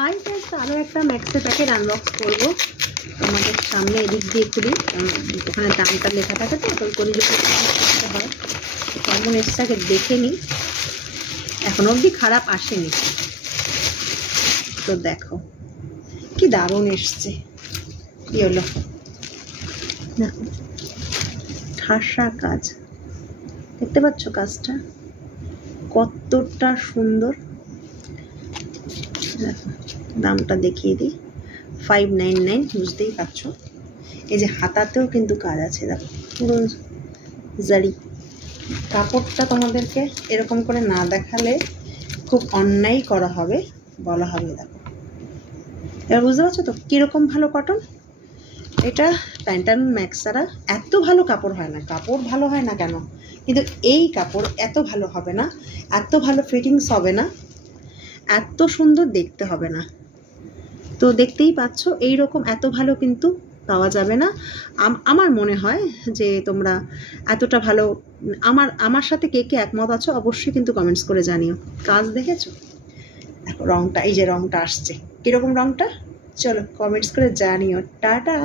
Hi friends, আরও একটা ম্যাক্সের প্যাকেট আনবক্স করবো তোমাদের সামনে। এদিক দিয়ে খুলি, ওখানে দামটা লেখা থাকে তো, ওই করে যদি করতে হয়। কেমন এসছে আগে দেখে নিই, এখনো অবধি খারাপ আসেনি। তো দেখো কি দারুণ এসছে। কি হলো দেখো, ঠাসা কাজ, দেখতে পাচ্ছ কাজটা কতটা সুন্দর। দেখো দামটা দেখিয়ে দিই, 599, বুঝতেই পারছো। এই যে হাতাতেও কিন্তু কাজ আছে, দেখো পুরো জারি। কাপড়টা তোমাদেরকে এরকম করে না দেখালে খুব অন্যায় করা হবে, বলা হবে। দেখো এবার বুঝতে পারছো তো কীরকম ভালো কটন। এটা প্যান্টালুন ম্যাক্স ছাড়া এত ভালো কাপড় হয় না। কাপড় ভালো হয় না কেন, কিন্তু এই কাপড় এত ভালো হবে না, এত ভালো ফিটিংস হবে না, এত সুন্দর দেখতে হবে না। তো দেখতেই পাচ্ছ এই রকম এত ভালো কিন্তু পাওয়া যাবে না। আমার মনে হয় যে তোমরা এতটা ভালো, আমার সাথে কে কে একমত আছো অবশ্যই কিন্তু কমেন্টস করে জানিও। কাজ দেখেছো, দেখো রঙটা, এই যে রঙটা আসছে, কীরকম রঙটা, চলো কমেন্টস করে জানিও। টাটা।